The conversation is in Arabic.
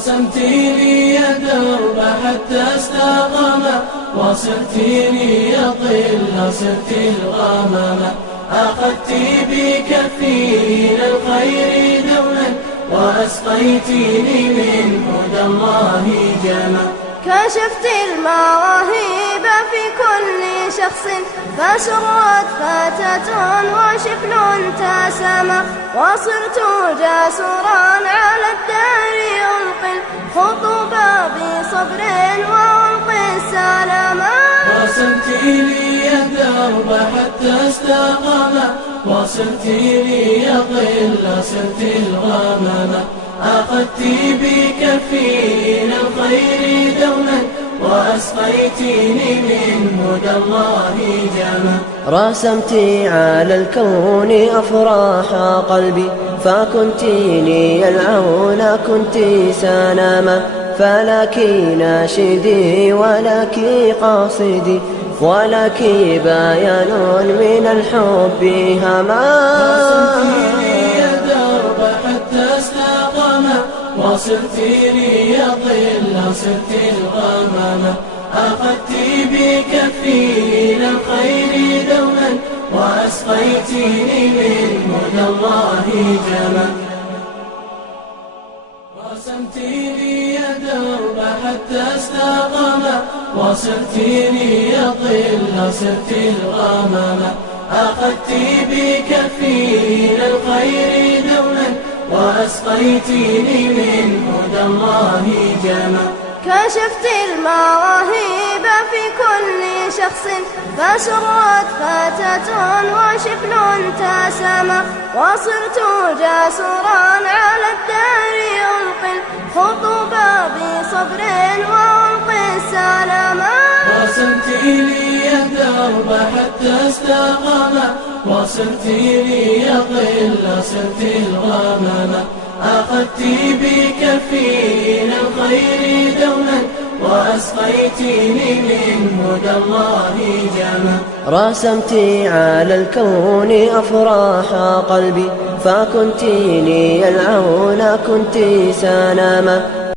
رسمت لي درب حتى استقام، وصرت لي ظل صرت الغمامة. أخذت بكفي إلى الخير دوما، وأسقيتني من هدى الله جما. كشفت المواهب في كل شخص، فسرت فتاة وشبل تسامى. وصرت جاسورا على الدار يلقي الخطوبا بصبر وعمق السلامة. رسمت لي الدرب حتى استقام، وصرت لي ظل صرت الغمامة. أخذت بكفي إلى الخير دوما، وأسقيتني من هدى الله جما. رسمت على الكون أفراح قلبي، فكنت لي العون كنت سناما. فلك ناشدي ولك قاصدي، ولك بيان من الحب هما. وصرت لي ظل صرت الغمامة. أخذت بكفي إلى الخير دوما، وأسقيتني من هدى الله جما. رسمت لي درب حتى استقام، وصرت لي ظل صرت الغمامة. أخذت بكفي إلى الخير دوما، وأسقيتني من هدى الله جما. كشفت المواهب في كل شخص، فسرت فتاة وشبل تسامى. وصرت جاسورا على الدار يلقي الخطوبا بصبر وعمق السلامة. رسمت لي الدرب حتى استقام، وصرت لي ظل صرت الغمامة. أخذت بكفي إلى الخير دوما، وأسقيتني من هدى الله جما. رسمت على الكون أفراح قلبي، فكنت لي العون كنت سناما.